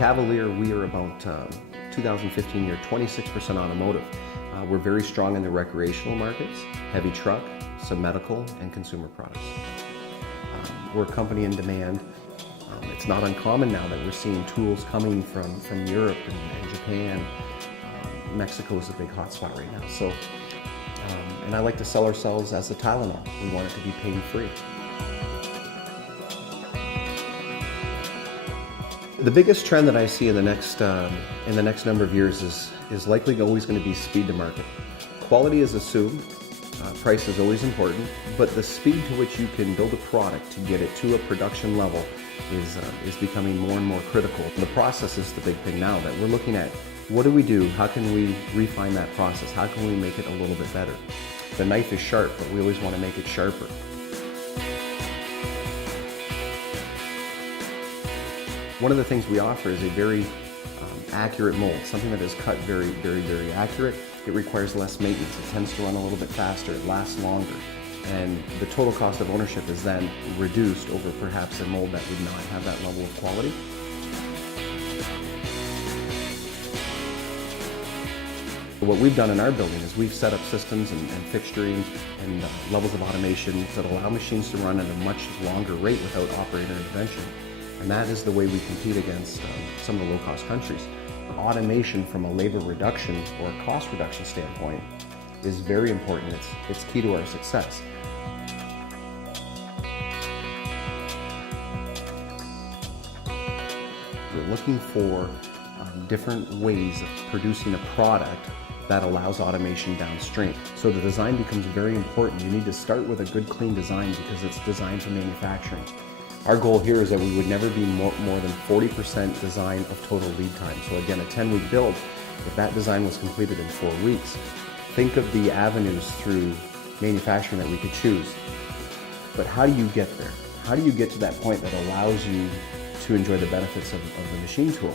Cavalier, we are about 2015 year 26% automotive. We're very strong in the recreational markets, heavy truck, some medical, and consumer products. We're a company in demand. It's not uncommon now that we're seeing tools coming from Europe and Japan. Mexico is a big hotspot right now. So, and I like to sell ourselves as a Tylenol. We want it to be pain-free. The biggest trend that I see in the next number of years is likely always going to be speed to market. Quality is assumed, price is always important, but the speed to which you can build a product to get it to a production level is becoming more and more critical. The process is the big thing now that we're looking at. What do we do? How can we refine that process? How can we make it a little bit better? The knife is sharp, but we always want to make it sharper. One of the things we offer is a very accurate mold, something that is cut very, very, very accurate. It requires less maintenance. It tends to run a little bit faster. It lasts longer. And the total cost of ownership is then reduced over perhaps a mold that would not have that level of quality. What we've done in our building is we've set up systems and fixturing and levels of automation that allow machines to run at a much longer rate without operator intervention. And that is the way we compete against some of the low-cost countries. Automation from a labor reduction or a cost reduction standpoint is very important. It's key to our success. We're looking for different ways of producing a product that allows automation downstream. So the design becomes very important. You need to start with a good, clean design because it's designed for manufacturing. Our goal here is that we would never be more than 40% design of total lead time. So again, a 10-week build, if that design was completed in 4 weeks, think of the avenues through manufacturing that we could choose. But how do you get there? How do you get to that point that allows you to enjoy the benefits of the machine tool?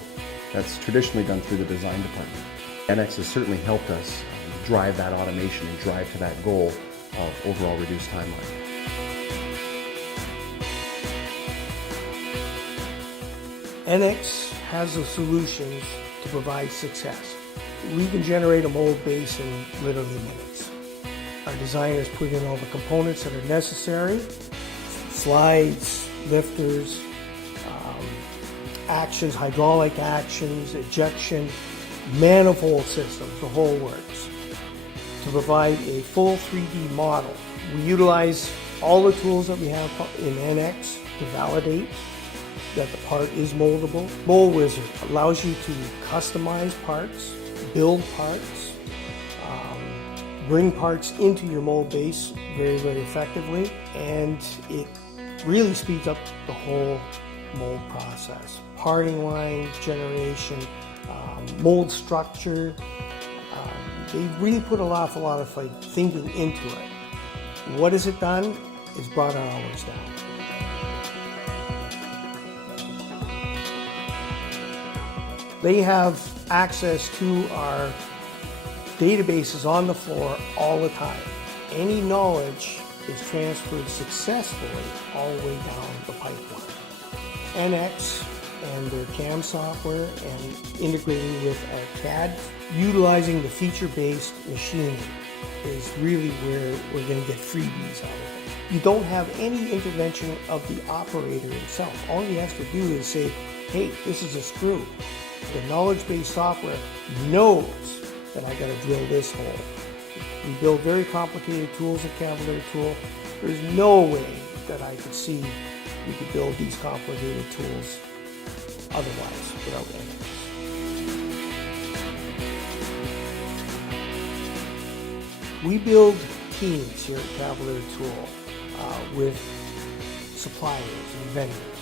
That's traditionally done through the design department. NX has certainly helped us drive that automation and drive to that goal of overall reduced timeline. NX has the solutions to provide success. We can generate a mold base in literally minutes. Our designers put in all the components that are necessary, slides, lifters, actions, hydraulic actions, ejection, manifold systems, the whole works. To provide a full 3D model, we utilize all the tools that we have in NX to validate that the part is moldable. Mold Wizard allows you to customize parts, build parts, bring parts into your mold base very, very effectively, and it really speeds up the whole mold process. Parting line generation, mold structure. They really put an awful lot of thinking into it. What has it done? It's brought our hours down. They have access to our databases on the floor all the time. Any knowledge is transferred successfully all the way down the pipeline. NX and their CAM software and integrating with our CAD, utilizing the feature-based machining is really where we're going to get freebies out of it. You don't have any intervention of the operator itself. All he has to do is say, hey, this is a screw. The knowledge-based software knows that I got to drill this hole. We build very complicated tools at Cavalier Tool. There's no way that I could see we could build these complicated tools otherwise without NX. We build teams here at Cavalier Tool with suppliers and vendors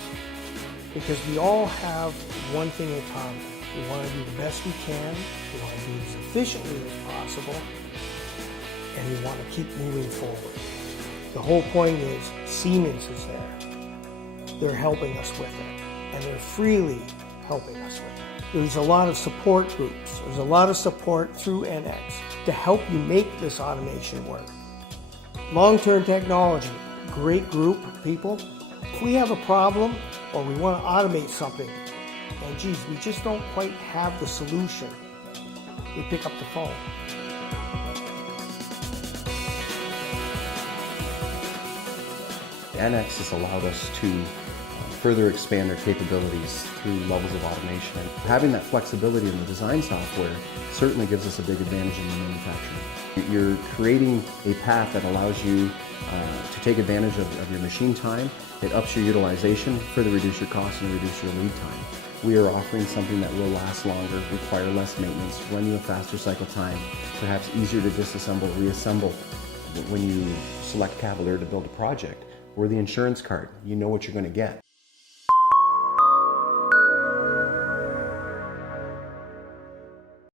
because we all have one thing in common. We want to do the best we can, we want to do it as efficiently as possible, and we want to keep moving forward. The whole point is Siemens is there. They're helping us with it, and they're freely helping us with it. There's a lot of support groups. There's a lot of support through NX to help you make this automation work. Long-term technology, great group of people. If we have a problem or we want to automate something, and geez, we just don't quite have the solution, we pick up the phone. NX has allowed us to further expand our capabilities through levels of automation. And having that flexibility in the design software certainly gives us a big advantage in the manufacturing. You're creating a path that allows you to take advantage of your machine time. It ups your utilization, further reduce your costs, and reduce your lead time. We are offering something that will last longer, require less maintenance, run you a faster cycle time, perhaps easier to disassemble, reassemble when you select Cavalier to build a project. We're the insurance card. You know what you're going to get.